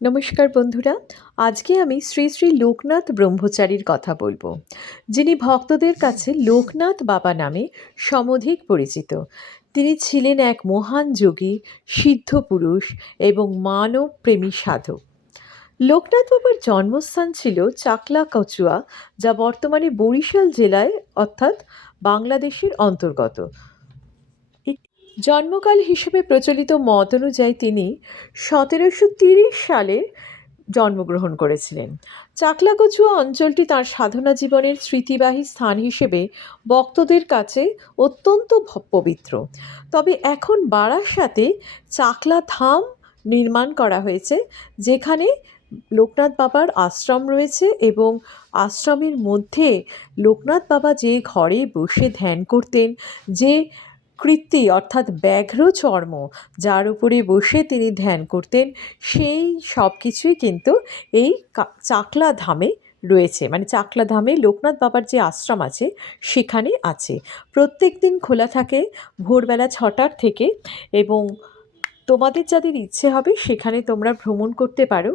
নমস্কার বন্ধুরা। আজকে আমি শ্রী শ্রী লোকনাথ ব্রহ্মচারীর কথা বলবো, যিনি ভক্তদের কাছে লোকনাথ বাবা নামে সমধিক পরিচিত। তিনি ছিলেন এক মহান যোগী, সিদ্ধ পুরুষ এবং মানব প্রেমী সাধক। লোকনাথ বাবার জন্মস্থান ছিল চাকলা কচুয়া, যা বর্তমানে বরিশাল জেলায় অর্থাৎ বাংলাদেশের অন্তর্গত। জন্মকাল হিসেবে প্রচলিত মত অনুযায়ী তিনি 1730 সালে জন্মগ্রহণ করেছিলেন। চাকলাকচুয়া অঞ্চলটি তাঁর সাধনা জীবনের স্মৃতিবাহী স্থান হিসেবে ভক্তদের কাছে অত্যন্ত পবিত্র। তবে এখন বারাসাতে চাকলা ধাম নির্মাণ করা হয়েছে, যেখানে লোকনাথ বাবার আশ্রম রয়েছে এবং আশ্রমের মধ্যে লোকনাথ বাবা যে ঘরে বসে ধ্যান করতেন, যে কৃত্তি অর্থাৎ ব্যাঘ্র চর্ম যার উপরে বসে তিনি ধ্যান করতেন, সেই সব কিছুই কিন্তু এই চাকলা ধামে রয়েছে। মানে চাকলা ধামে লোকনাথ বাবার যে আশ্রম আছে সেখানে আছে। প্রত্যেক দিন খোলা থাকে ভোরবেলা 6টার থেকে, এবং তোমাদের যাদের ইচ্ছে হবে সেখানে তোমরা ভ্রমণ করতে পারো।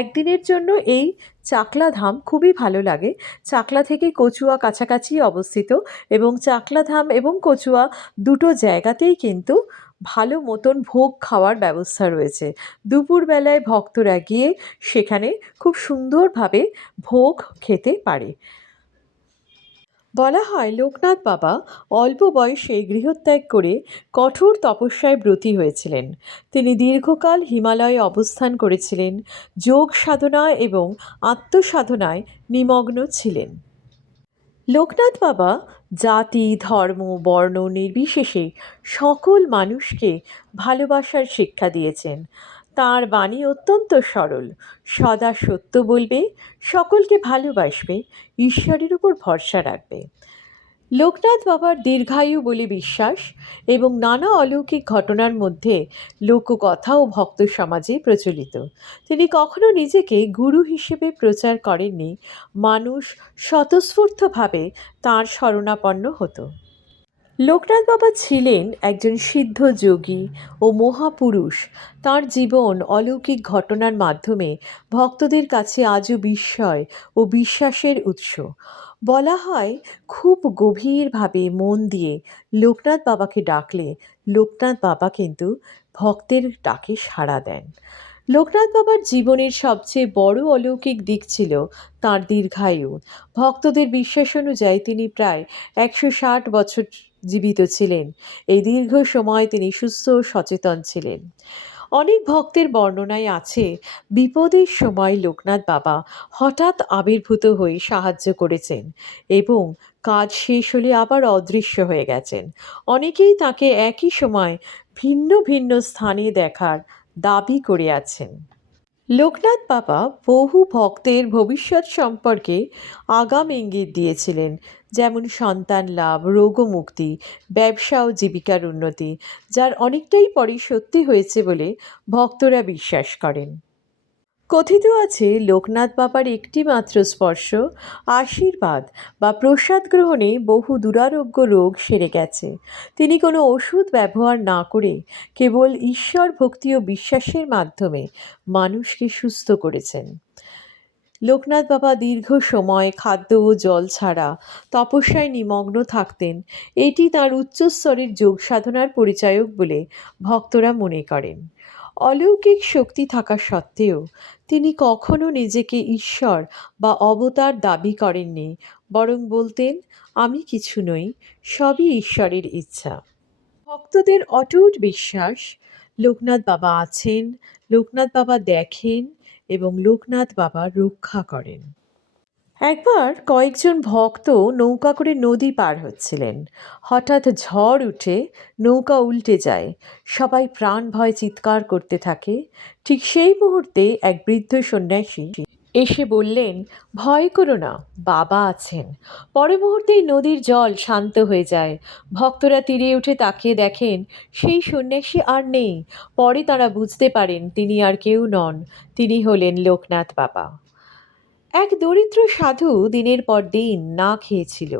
একদিনের জন্য এই চাকলা ধাম খুবই ভালো লাগে। চাকলা থেকে কচুয়া কাছাকাছি অবস্থিত, এবং চাকলা ধাম এবং কচুয়া দুটো জায়গাতেই কিন্তু ভালো মতন ভোগ খাওয়ার ব্যবস্থা রয়েছে। দুপুরবেলায় ভক্তরা গিয়ে সেখানে খুব সুন্দরভাবে ভোগ খেতে পারে। বলা হয় লোকনাথ বাবা অল্প বয়সে গৃহত্যাগ করে কঠোর তপস্যায় ব্রতী হয়েছিলেন। তিনি দীর্ঘকাল হিমালয়ে অবস্থান করেছিলেন, যোগ সাধনা এবং আত্মসাধনায় নিমগ্ন ছিলেন। লোকনাথ বাবা জাতি, ধর্ম, বর্ণ নির্বিশেষে সকল মানুষকে ভালোবাসার শিক্ষা দিয়েছেন। তাঁর বাণী অত্যন্ত সরল, সদা সত্য বলবে, সকলকে ভালোবাসবে, ঈশ্বরের উপর ভরসা রাখবে। লোকনাথ বাবার দীর্ঘায়ু বলে বিশ্বাস, এবং নানা অলৌকিক ঘটনার মধ্যে লোককথা ও ভক্ত সমাজে প্রচলিত। তিনি কখনো নিজেকে গুরু হিসেবে প্রচার করেননি, মানুষ স্বতঃস্ফূর্তভাবে তাঁর শরণাপন্ন হতো। লোকনাথ বাবা ছিলেন একজন সিদ্ধ যোগী ও মহাপুরুষ। তাঁর জীবন অলৌকিক ঘটনার মাধ্যমে ভক্তদের কাছে আজও বিস্ময় ও বিশ্বাসের উৎস। বলা হয় খুব গভীরভাবে মন দিয়ে লোকনাথ বাবাকে ডাকলে লোকনাথ বাবা কিন্তু ভক্তের ডাকে সাড়া দেন। লোকনাথ বাবার জীবনের সবচেয়ে বড় অলৌকিক দিক ছিল তাঁর দীর্ঘায়ু। ভক্তদের বিশ্বাস অনুযায়ী তিনি প্রায় 160 বছর জীবিত ছিলেন। এই দীর্ঘ সময় তিনি সুস্থ ও সচেতন ছিলেন। অনেক ভক্তের বর্ণনায় আছে বিপদের সময় লোকনাথ বাবা হঠাৎ আবির্ভূত হয়ে সাহায্য করেছেন, এবং কাজ শেষ হলে আবার অদৃশ্য হয়ে গেছেন। অনেকেই তাকে একই সময় ভিন্ন ভিন্ন স্থানে দেখার দাবি করে আছেন। লোকনাথ বাবা বহু ভক্তের ভবিষ্যৎ সম্পর্কে আগাম ইঙ্গিত দিয়েছিলেন, যেমন সন্তান লাভ, রোগমুক্তি, ব্যবসা ও জীবিকার উন্নতি, যার অনেকটাই পরে সত্যি হয়েছে বলে ভক্তরা বিশ্বাস করেন। কথিত আছে লোকনাথ বাবার একটি মাত্র স্পর্শ, আশীর্বাদ বা প্রসাদ গ্রহণে বহু দুরারোগ্য রোগ সেরে গেছে। তিনি কোনো ওষুধ ব্যবহার না করে কেবল ঈশ্বর ভক্তি ও বিশ্বাসের মাধ্যমে মানুষকে সুস্থ করেছেন। লোকনাথ বাবা দীর্ঘ সময় খাদ্য ও জল ছাড়া তপস্যায় নিমগ্ন থাকতেন। এটি তাঁর উচ্চস্তরের যোগ সাধনার পরিচায়ক বলে ভক্তরা মনে করেন। অলৌকিক শক্তি থাকা সত্ত্বেও তিনি কখনো নিজেকে ঈশ্বর বা অবতার দাবি করেননি, বরং বলতেন, আমি কিছু নই, সবই ঈশ্বরের ইচ্ছা। ভক্তদের অটুট বিশ্বাস লোকনাথ বাবা আছেন, লোকনাথ বাবা দেখেন, এবং লোকনাথ বাবা রক্ষা করেন। একবার কয়েকজন ভক্ত নৌকা করে নদী পার হচ্ছিলেন। হঠাৎ ঝড় উঠে নৌকা উল্টে যায়। সবাই প্রাণ ভয়ে চিৎকার করতে থাকে। ঠিক সেই মুহূর্তে এক বৃদ্ধ সন্ন্যাসী এসে বললেন, ভয় করো না, বাবা আছেন। পরে মুহূর্তেই নদীর জল শান্ত হয়ে যায়। ভক্তরা তীরে উঠে তাকিয়ে দেখেন সেই সন্ন্যাসী আর নেই। পরে তারা বুঝতে পারেন তিনি আর কেউ নন, তিনি হলেন লোকনাথ বাবা। এক দরিদ্র সাধু দিনের পর দিন না খেয়েছিল।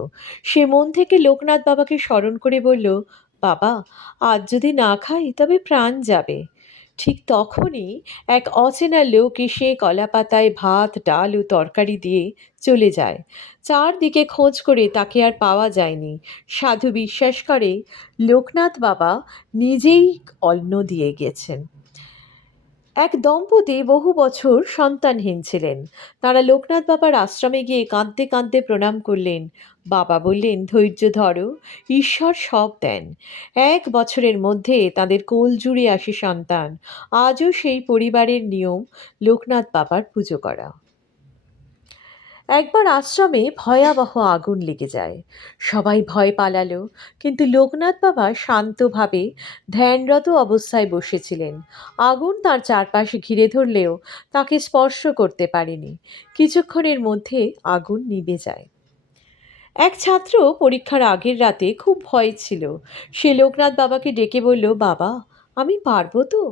সে মন থেকে লোকনাথ বাবাকে স্মরণ করে বলল, বাবা, আজ যদি না খাই তবে প্রাণ যাবে। ঠিক তখনই এক অচেনা লোক এসে কলাপাতায় ভাত ডাল ও তরকারি দিয়ে চলে যায়। চারদিকে খোঁজ করে তাকে আর পাওয়া যায়নি। সাধু বিশ্বাস করে লোকনাথ বাবা নিজেই অন্ন দিয়ে গেছেন। এক দম্পতি বহু বছর সন্তানহীন ছিলেন। তারা লোকনাথ বাবার আশ্রমে গিয়ে কাঁদতে কাঁদতে প্রণাম করলেন। বাবা বললেন, ধৈর্য ধরো, ঈশ্বর সব দেন। 1 বছরের মধ্যে তাদের কোল জুড়ে আসে সন্তান। আজও সেই পরিবারের নিয়ম লোকনাথ বাবার পুজো করা। একবার আশ্রমে ভয়াবহ আগুন লেগে যায়। সবাই ভয় পালালো, কিন্তু লোকনাথ বাবা শান্তভাবে ধ্যানরত অবস্থায় বসেছিলেন। আগুন তার চারপাশে ঘিরে ধরলেও তাকে স্পর্শ করতে পারেনি। কিছুক্ষণের মধ্যে আগুন নিভে যায়। এক ছাত্র পরীক্ষার আগের রাতে খুব ভয় ছিল। সে লোকনাথ বাবাকে ডেকে বলল, বাবা, আমি পারবো তো?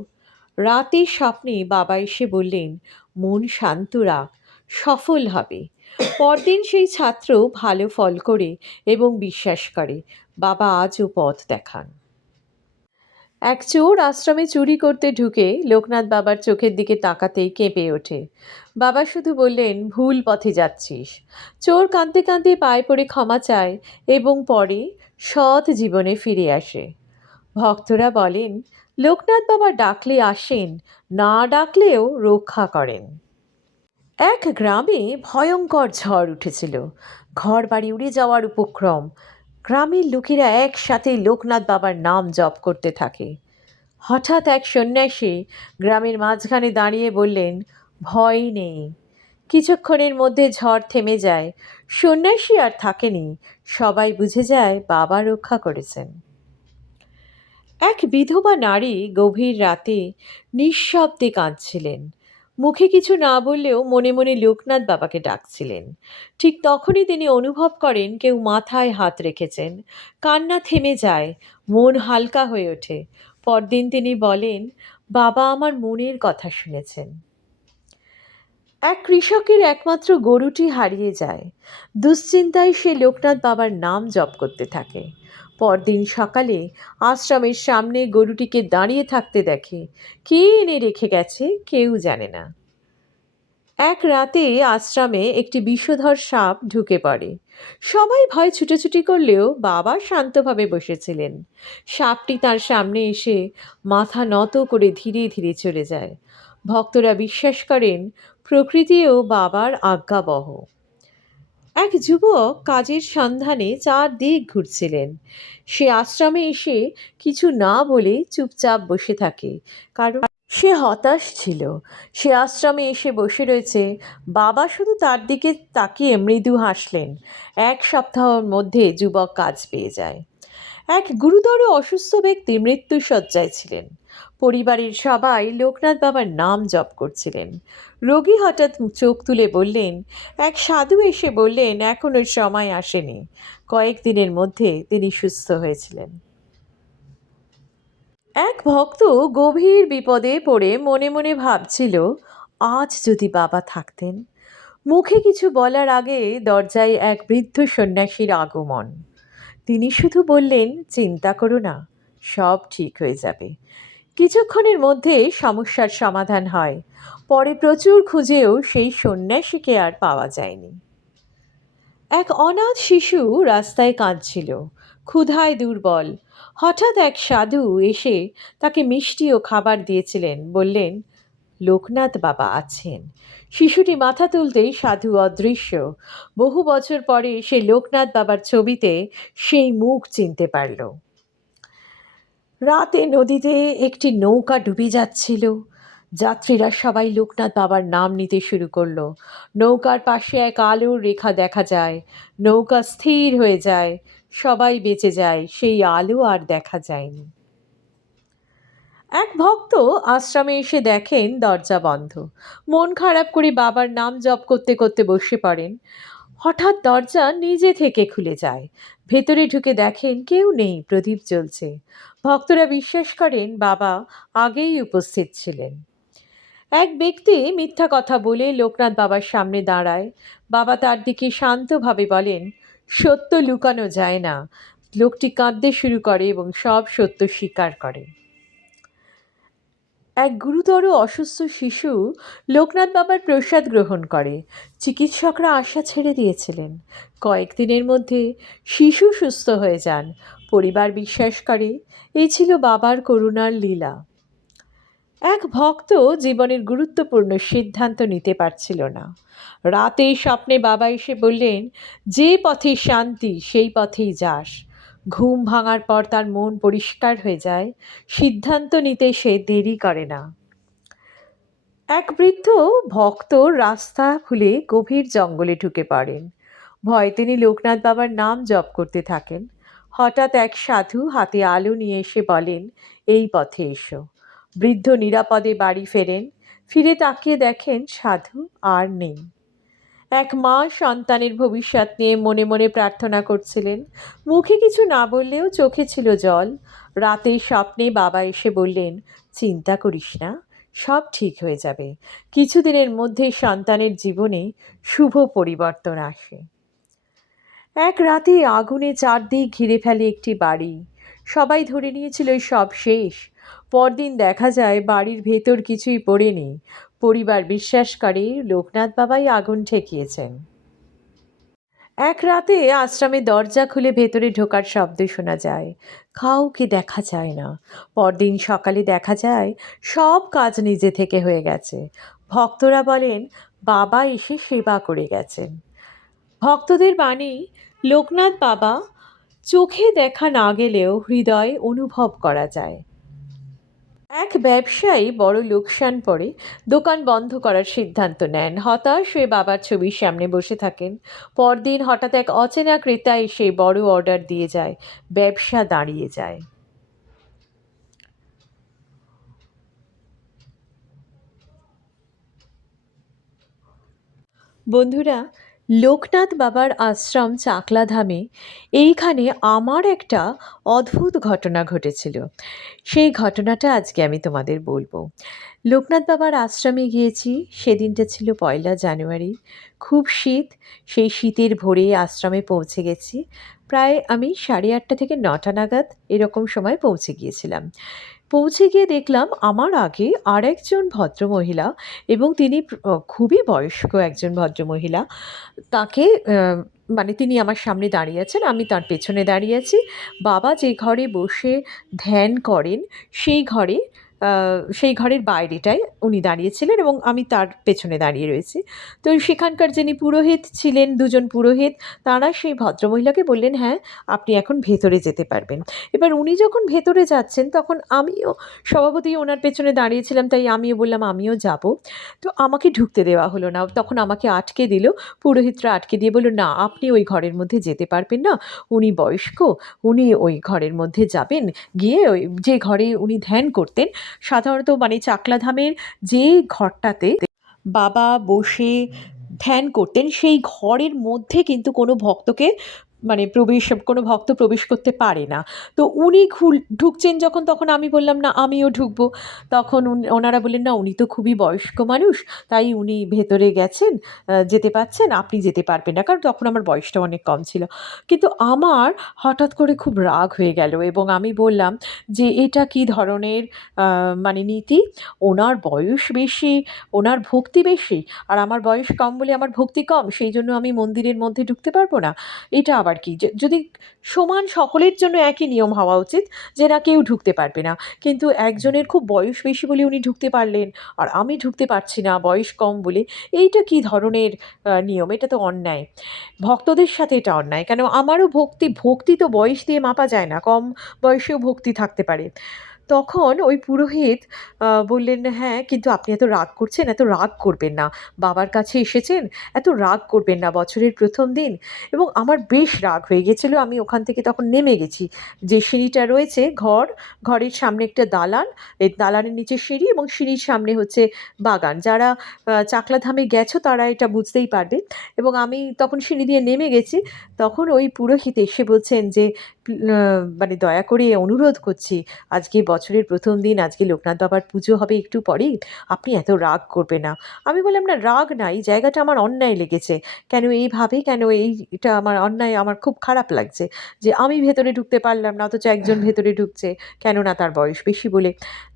রাতের স্বপ্নে বাবা এসে বললেন, মন শান্ত রাখ, সফল হবে। পরদিন সেই ছাত্র ভালো ফল করে এবং বিশ্বাস করে। বাবা আজও পথ দেখান। এক চোর আশ্রমে চুরি করতে ঢুকে লোকনাথ বাবার চোখের দিকে তাকাতেই কেঁপে ওঠে। বাবা শুধু বললেন, ভুল পথে যাচ্ছিস। চোর কাঁদতে কাঁদতে পায়ে পড়ে ক্ষমা চায় এবং পরে সৎ জীবনে ফিরে আসে। ভক্তরা বলেন, লোকনাথ বাবা ডাকলে আসেন, না ডাকলেও রক্ষা করেন। এক গ্রামে ভয়ঙ্কর ঝড় উঠেছিল। ঘরবাড়ি উড়ে যাওয়ার উপক্রম। গ্রামের লোকেরা একসাথে লোকনাথ বাবার নাম জপ করতে থাকে। হঠাৎ এক সন্ন্যাসী গ্রামের মাঝখানে দাঁড়িয়ে বললেন, ভয় নেই। কিছুক্ষণের মধ্যে ঝড় থেমে যায়। সন্ন্যাসী আর থাকেনি। সবাই বুঝে যায় বাবা রক্ষা করেছেন। এক বিধবা নারী গভীর রাতে নিঃশব্দে কাঁদছিলেন। মুখে কিছু না বললেও মনে মনে লোকনাথ বাবাকে ডাকছিলেন। ঠিক তখনই তিনি অনুভব করেন কেউ মাথায় হাত রেখেছেন। কান্না থেমে যায়, মন হালকা হয়ে ওঠে। পরদিন তিনি বলেন, বাবা আমার মনের কথা শুনেছেন। এক কৃষকের একমাত্র গরুটি হারিয়ে যায়। দুশ্চিন্তায় সে লোকনাথ বাবার নাম জপ করতে থাকে। পরদিন সকালে আশ্রমের সামনে গরুটিকে দাঁড়িয়ে থাকতে দেখে। কে এনে রেখে গেছে কেউ জানে না। এক রাতে আশ্রমে একটি বিষধর সাপ ঢুকে পড়ে। সবাই ভয় ছুটোছুটি করলেও বাবা শান্তভাবে বসেছিলেন। সাপটি তার সামনে এসে মাথা নত করে ধীরে ধীরে চলে যায়। ভক্তরা বিশ্বাস করেন প্রকৃতিও বাবার আজ্ঞাবহ। এক যুবক কাজের সন্ধানে চারদিক ঘুরছিলেন। সে আশ্রমে এসে কিছু না বলে চুপচাপ বসে থাকে, কারণ সে হতাশ ছিল। সে আশ্রমে এসে বসে রয়েছে। বাবা শুধু তার দিকে তাকিয়ে মৃদু হাসলেন। 1 সপ্তাহের মধ্যে যুবক কাজ পেয়ে যায়। এক গুরুতর অসুস্থ ব্যক্তি মৃত্যুশয্যায় ছিলেন। পরিবারের সবাই লোকনাথ বাবার নাম জপ করছিলেন। রোগী হঠাৎ চোখ তুলে বললেন, এক সাধু এসে বললেন এখনো সময় আসেনি। কয়েকদিনের মধ্যে তিনি সুস্থ হয়েছিলেন। এক ভক্ত গভীর বিপদে পড়ে মনে মনে ভাবছিল, আজ যদি বাবা থাকতেন। মুখে কিছু বলার আগে দরজায় এক বৃদ্ধ সন্ন্যাসীর আগমন। তিনি শুধু বললেন, চিন্তা করো না, সব ঠিক হয়ে যাবে। কিছুক্ষণের মধ্যে সমস্যার সমাধান হয়। পরে প্রচুর খুঁজেও সেই সন্ন্যাসীকে আর পাওয়া যায়নি। এক অনাথ শিশু রাস্তায় কাঁদছিল, ক্ষুধায় দুর্বল। হঠাৎ এক সাধু এসে তাকে মিষ্টি ও খাবার দিয়েছিলেন। বললেন, লোকনাথ বাবা আছেন। শিশুটি মাথা তুলতেই সাধু অদৃশ্য। বহু বছর পরে সে লোকনাথ বাবার ছবিতে সেই মুখ চিনতে পারল। রাতে নদীতে একটি নৌকা ডুবে যাচ্ছিল। যাত্রীরা সবাই লোকনাথ বাবার নাম নিতে শুরু করলো। নৌকার পাশে এক আলোর রেখা দেখা যায়। নৌকা স্থির হয়ে যায়। সবাই বেঁচে যায়। সেই আলো আর দেখা যায়নি। এক ভক্ত আশ্রমে এসে দেখেন দরজা বন্ধ। মন খারাপ করে বাবার নাম জপ করতে করতে বসে পড়েন। হঠাৎ দরজা নিজে থেকে খুলে যায়। ভেতরে ঢুকে দেখেন কেউ নেই, প্রদীপ জ্বলছে। ভক্তরা বিশ্বাস করেন বাবা আগেই উপস্থিত ছিলেন। এক ব্যক্তি মিথ্যা কথা বলে লোকনাথ বাবার সামনে দাঁড়ায়। বাবা তার দিকে শান্তভাবে বলেন, সত্য লুকানো যায় না। লোকটি কাঁদতে শুরু করে এবং সব সত্য স্বীকার করে। এক গুরুতর অসুস্থ শিশু লোকনাথ বাবার প্রসাদ গ্রহণ করে। চিকিৎসকরা আশা ছেড়ে দিয়েছিলেন কয়েকদিনের মধ্যে শিশু সুস্থ হয়ে যান। পরিবার বিশ্বাস করে এই ছিল বাবার করুণার লীলা। এক ভক্ত জীবনের গুরুত্বপূর্ণ সিদ্ধান্ত নিতে পারছিল না। রাতে স্বপ্নে বাবা এসে বললেন, যে পথে শান্তি সেই পথেই যাস। ঘুম ভাঙার পর তার মন পরিষ্কার হয়ে যায়। সিদ্ধান্ত নিতে সে দেরি করে না। এক বৃদ্ধ ভক্ত রাস্তা ভুলে গভীর জঙ্গলে ঢুকে পড়েন। ভয়ে তিনি লোকনাথ বাবার নাম জপ করতে থাকেন। হঠাৎ এক সাধু হাতে আলো নিয়ে এসে বলেন, এই পথে এসো। বৃদ্ধ নিরাপদে বাড়ি ফেরেন। ফিরে তাকিয়ে দেখেন সাধু আর নেই। এক মা সন্তানের ভবিষ্যৎ নিয়ে মনে মনে প্রার্থনা করছিলেন। মুখে কিছু না বললেও চোখে ছিল জল। রাতে স্বপ্নে বাবা এসে বললেন, চিন্তা করিস না, সব ঠিক হয়ে যাবে। কিছুদিনের মধ্যে সন্তানের জীবনে শুভ পরিবর্তন আসে। এক রাতে আগুনে চারদিক ঘিরে ফেলে একটি বাড়ি। সবাই ধরে নিয়েছিল সব শেষ। পরদিন দেখা যায় বাড়ির ভেতর কিছুই পড়েনি। পরিবার বিশ্বাস করে লোকনাথ বাবাই আগুন ঠেকিয়েছেন। এক রাতে আশ্রমে দরজা খুলে ভেতরে ঢোকার শব্দ শোনা যায়। কাউকে দেখা যায় না। পরদিন সকালে দেখা যায় সব কাজ নিজে থেকে হয়ে গেছে। ভক্তরা বলেন বাবা এসে সেবা করে গেছেন। ভক্তদের বাণী, লোকনাথ বাবা চোখে দেখা না গেলেও হৃদয়ে অনুভব করা যায়। এক ব্যবসায়ী বড় লোকসান পড়ে দোকান বন্ধ করার সিদ্ধান্ত নেন। হতাশ হয়ে বাবার ছবির সামনে বসে থাকেন। পরদিন হঠাৎ এক অচেনা ক্রেতা এসে বড় অর্ডার দিয়ে যায়। ব্যবসা দাঁড়িয়ে যায়। বন্ধুরা, লোকনাথ বাবার আশ্রম চাকলাধামে, এইখানে আমার একটা অদ্ভুত ঘটনা ঘটেছিল। সেই ঘটনাটা আজকে আমি তোমাদের বলবো। লোকনাথ বাবার আশ্রমে গিয়েছি। সেদিনটা ছিল ১লা জানুয়ারি। খুব শীত। সেই শীতের ভোরে আশ্রমে পৌঁছে গেছি। প্রায় আমি 8:30 থেকে 9টা নাগাদ এরকম সময় পৌঁছে গিয়েছিলাম। পৌঁছে গিয়ে দেখলাম আমার আগে আরেকজন ভদ্রমহিলা, এবং তিনি খুবই বয়স্ক একজন ভদ্রমহিলা। তাকে মানে তিনি আমার সামনে দাঁড়িয়ে আছেন, আমি তার পেছনে দাঁড়িয়ে আছি। বাবা যে ঘরে বসে ধ্যান করেন সেই ঘরে, সেই ঘরের বাইরেটায় উনি দাঁড়িয়েছিলেন এবং আমি তার পেছনে দাঁড়িয়ে রয়েছি। তো সেখানকার যিনি পুরোহিত ছিলেন, ২জন পুরোহিত, তারা সেই ভদ্রমহিলাকে বললেন, হ্যাঁ, আপনি এখন ভেতরে যেতে পারবেন। এবার উনি যখন ভেতরে যাচ্ছেন তখন আমিও স্বভাবতই ওনার পেছনে দাঁড়িয়েছিলাম, তাই আমিও বললাম আমিও যাব। তো আমাকে ঢুকতে দেওয়া হলো না। তখন আমাকে আটকে দিল। পুরোহিতরা আটকে দিয়ে বলল, না, আপনি ওই ঘরের মধ্যে যেতে পারবেন না। উনি বয়স্ক, উনি ওই ঘরের মধ্যে যাবেন। গিয়ে ওই যে ঘরে উনি ধ্যান করতেন, সাধারণত মানে চাকলাধামের যে ঘরটাতে বাবা বসে ধ্যান করতেন, সেই ঘরের মধ্যে কিন্তু কোনো ভক্ত প্রবেশ করতে পারে না। তো উনি ঢুকছেন যখন, তখন আমি বললাম, না, আমিও ঢুকবো। তখন ওনারা বললেন, না, উনি তো খুবই বয়স্ক মানুষ, তাই উনি ভেতরে গেছেন, যেতে পারছেন, আপনি যেতে পারবেন না। কারণ তখন আমার বয়সটা অনেক কম ছিল। কিন্তু আমার হঠাৎ করে খুব রাগ হয়ে গেল এবং আমি বললাম যে, এটা কী ধরনের মানে নীতি? ওনার বয়স বেশি, ওনার ভক্তি বেশি, আর আমার বয়স কম বলে আমার ভক্তি কম, সেই জন্য আমি মন্দিরের মধ্যে ঢুকতে পারবো না? এটা আবার কি? যদি সমান সকলের জন্য একই নিয়ম হওয়া উচিত, যে না, কেউ ঢুকতে পারবে না। কিন্তু একজনের খুব বয়স বেশি বলে উনি ঢুকতে পারলেন, আর আমি ঢুকতে পারছি না বয়স কম বলে। এইটা কী ধরনের নিয়ম? এটা তো অন্যায়। ভক্তদের সাথে এটা অন্যায়। কেন আমারও ভক্তি তো বয়স দিয়ে মাপা যায় না। কম বয়সেও ভক্তি থাকতে পারে। তখন ওই পুরোহিত বললেন, হ্যাঁ, কিন্তু আপনি এত রাগ করছেন, এত রাগ করবেন না। বাবার কাছে এসেছেন, এত রাগ করবেন না, বছরের ১ম দিন। এবং আমার বেশ রাগ হয়ে গেছিলো। আমি ওখান থেকে তখন নেমে গেছি। যে সিঁড়িটা রয়েছে, ঘরের সামনে একটা দালান, এই দালানের নিচে সিঁড়ি এবং সিঁড়ির সামনে হচ্ছে বাগান। যারা চাকলাধামে গেছো তারা এটা বুঝতেই পারবে। এবং আমি তখন সিঁড়ি দিয়ে নেমে গেছি। তখন ওই পুরোহিত এসে বলছেন যে, মানে দয়া করে অনুরোধ করছি, আজকে বছরের প্রথম দিন, আজকে লোকনাথ বাবার পুজো হবে একটু পরেই, আপনি এত রাগ করবেন না। আমি বললাম, না রাগ না, এই জায়গাটা আমার অন্যায় লেগেছে। কেন এইভাবে, কেন এইটা আমার অন্যায়, আমার খুব খারাপ লাগছে যে আমি ভেতরে ঢুকতে পারলাম না, অথচ একজন ভেতরে ঢুকছে, কেননা তার বয়স বেশি বলে।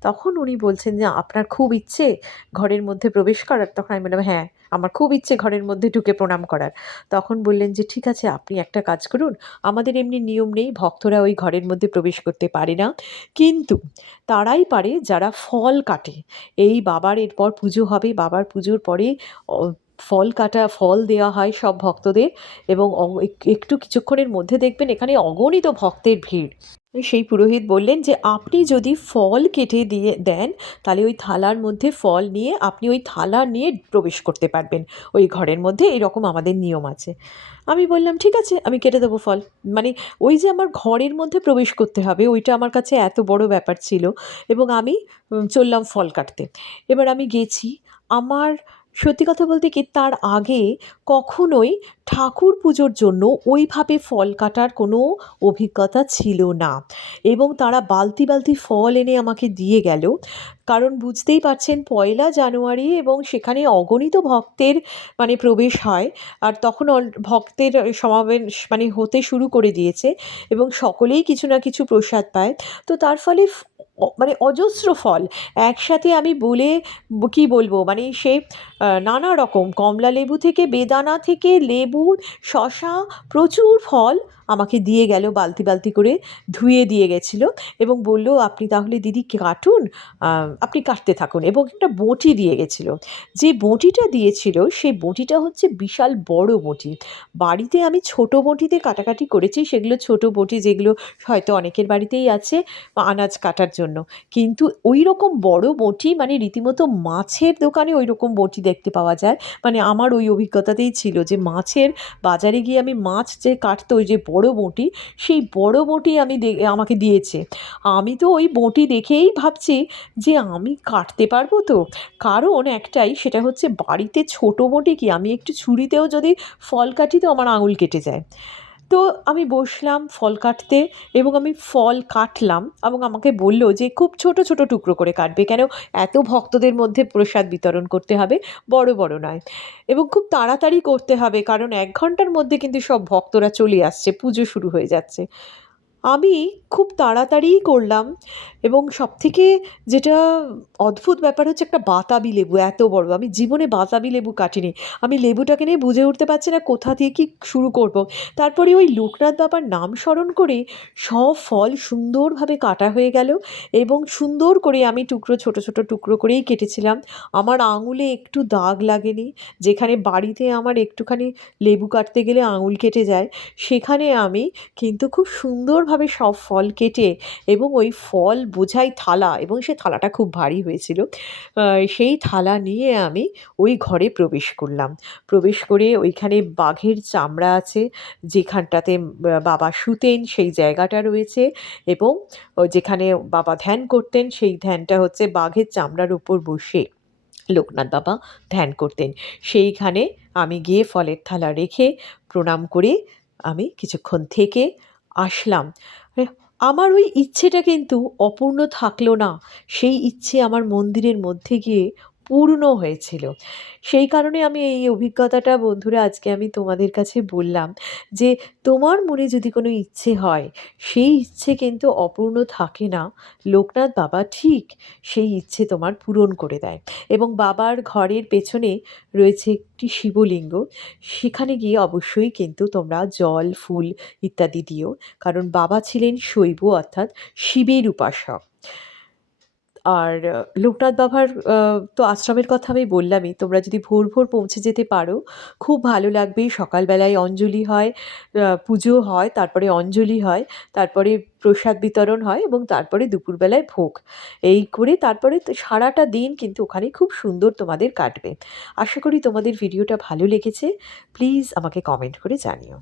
তখন উনি বলছেন যে আপনার খুব ইচ্ছে ঘরের মধ্যে প্রবেশ করার। তখন আমি বললাম, হ্যাঁ, আমার খুব ইচ্ছে ঘরের মধ্যে ঢুকে প্রণাম করার। তখন বললেন যে ঠিক আছে, আপনি একটা কাজ করুন, আমাদের এমনি নিয়ম নেই, ভক্তরা ওই ঘরের মধ্যে প্রবেশ করতে পারে না, কিন্তু তারাই পারে যারা ফল কাটে। এই বাবার এরপর পুজো হবে, বাবার পুজোর পরে ফল দেওয়া হয় সব ভক্তদের, এবং একটু কিছুক্ষণের মধ্যে দেখবেন এখানে অগণিত ভক্তের ভিড়। সেই পুরোহিত বললেন যে আপনি যদি ফল কেটে দিয়ে দেন, তাহলে ওই থালার মধ্যে ফল নিয়ে আপনি ওই থালা নিয়ে প্রবেশ করতে পারবেন ওই ঘরের মধ্যে, এরকম আমাদের নিয়ম আছে। আমি বললাম ঠিক আছে, আমি কেটে দেবো ফল। মানে ওই যে আমার ঘরের মধ্যে প্রবেশ করতে হবে, ওইটা আমার কাছে এত বড় ব্যাপার ছিল। এবং আমি চললাম ফল কাটতে। এবার আমি গেছি। আমার সত্যি কথা বলতে কি, তার আগে কখনোই ঠাকুর পুজোর জন্য ওইভাবে ফল কাটার কোনো অভিজ্ঞতা ছিল না। এবং তারা বালতি বালতি ফল এনে আমাকে দিয়ে গেল। কারণ বুঝতেই পারছেন, পয়লা জানুয়ারি এবং সেখানে অগণিত ভক্তের মানে প্রবেশ হয়। আর তখন ভক্তের সমাবেশ মানে হতে শুরু করে দিয়েছে, এবং সকলেই কিছু না কিছু প্রসাদ পায়। তো তার ফলে মানে অজস্র ফল একসাথে আমি বলে কী বলবো, মানে সে নানা রকম কমলা লেবু থেকে বেদানা থেকে লেবু, শশা, প্রচুর ফল আমাকে দিয়ে গেল বালতি বালতি করে, ধুয়ে দিয়ে গেছিলো। এবং বলল, আপনি তাহলে দিদি কাটুন, আপনি কাটতে থাকুন। এবং একটা বঁটি দিয়ে গেছিলো। যে বঁটিটা দিয়েছিল সেই বঁটিটা হচ্ছে বিশাল বড় বঁটি। বাড়িতে আমি ছোট বঁটিতে কাটাকাটি করেছি, সেগুলো ছোট বঁটি যেগুলো হয়তো অনেকের বাড়িতেই আছে আনাজ কাটার জন্য। কিন্তু ওই রকম বড় বঁটি, মানে রীতিমতো মাছের দোকানে ওই রকম বঁটি দেখতে পাওয়া যায়। মানে আমার ওই অভিজ্ঞতাতেই ছিল যে মাছের বাজারে গিয়ে আমি মাছ যে কাটতো, ওই যে বড় বঁটি, সেই বড় বঁটি আমাকে দিয়েছে। আমি তো ওই বঁটি দেখেই ভাবছি যে আমি কাটতে পারবো তো। কারণ একটাই, সেটা হচ্ছে বাড়িতে ছোট বঁটি কি, আমি একটু ছুরিতেও যদি ফল কাটি তো আমার আঙুল কেটে যায়। তো আমি বসলাম ফল কাটতে, এবং আমি ফল কাটলাম, এবং আমাকে বলল যে খুব ছোট ছোট টুকরো করে কাটবে, কেন এত ভক্তদের মধ্যে প্রসাদ বিতরণ করতে হবে, বড় বড় নয়। এবং খুব তাড়াতাড়ি করতে হবে, কারণ 1 ঘন্টার মধ্যে কিন্তু সব ভক্তরা চলে আসছে, পুজো শুরু হয়ে যাচ্ছে। আমি খুব তাড়াতাড়িই করলাম। এবং সবথেকে যেটা অদ্ভুত ব্যাপার হচ্ছে, একটা বাতাবি লেবু এত বড়, আমি জীবনে বাতাবি লেবু কাটিনি। আমি লেবুটাকে নিয়ে বুঝে উঠতে পারছি না কোথা দিয়ে কী শুরু করব। তারপরে ওই লোকনাথ বাবার নাম স্মরণ করে সব ফল সুন্দরভাবে কাটা হয়ে গেল, এবং সুন্দর করে আমি টুকরো, ছোট ছোট টুকরো করেই কেটেছিলাম। আমার আঙুলে একটু দাগ লাগেনি। যেখানে বাড়িতে আমার একটুখানি লেবু কাটতে গেলে আঙুল কেটে যায়, সেখানে আমি কিন্তু খুব সুন্দরভাবে সব ফল কেটে, এবং ওই ফল বোঝাই থালা, এবং সে থালাটা খুব ভারী হয়েছিল, সেই থালা নিয়ে আমি ওই ঘরে প্রবেশ করলাম। প্রবেশ করে ওইখানে বাঘের চামড়া আছে, যেখানটাতে বাবা শুতেন সেই জায়গাটা রয়েছে, এবং যেখানে বাবা ধ্যান করতেন সেই ধ্যানটা হচ্ছে বাঘের চামড়ার উপর বসে লোকনাথ বাবা ধ্যান করতেন। সেইখানে আমি গিয়ে ফলের থালা রেখে প্রণাম করে আমি কিছুক্ষণ থেকে আসলাম। এ আমার ওই ইচ্ছেটা কিন্তু অপূর্ণ থাকলো না। সেই ইচ্ছে আমার মন্দিরের মধ্যে গিয়ে পূর্ণ হয়েছিল। সেই কারণে আমি এই অভিজ্ঞতাটা বন্ধুরা আজকে আমি তোমাদের কাছে বললাম যে, তোমার মনে যদি কোনো ইচ্ছে হয়, সেই ইচ্ছে কিন্তু অপূর্ণ থাকে না। লোকনাথ বাবা ঠিক সেই ইচ্ছে তোমার পূরণ করে দেয়। এবং বাবার ঘরের পেছনে রয়েছে একটি শিবলিঙ্গ। সেখানে গিয়ে অবশ্যই কিন্তু তোমরা জল, ফুল ইত্যাদি দিও। কারণ বাবা ছিলেন শৈব, অর্থাৎ শিবের উপাসক। আর লোকনাথ বাবার তো আশ্রমের কথা আমি বললামই। তোমরা যদি ভোর ভোর পৌঁছে যেতে পারো, খুব ভালো লাগবে। সকালবেলায় অঞ্জলি হয়, পুজো হয়, তারপরে অঞ্জলি হয়, তারপরে প্রসাদ বিতরণ হয়, এবং তারপরে দুপুরবেলায় ভোগ। এই করে তারপরে তো সারাটা দিন কিন্তু ওখানে খুব সুন্দর তোমাদের কাটবে। আশা করি তোমাদের ভিডিওটা ভালো লেগেছে। প্লিজ আমাকে কমেন্ট করে জানিও।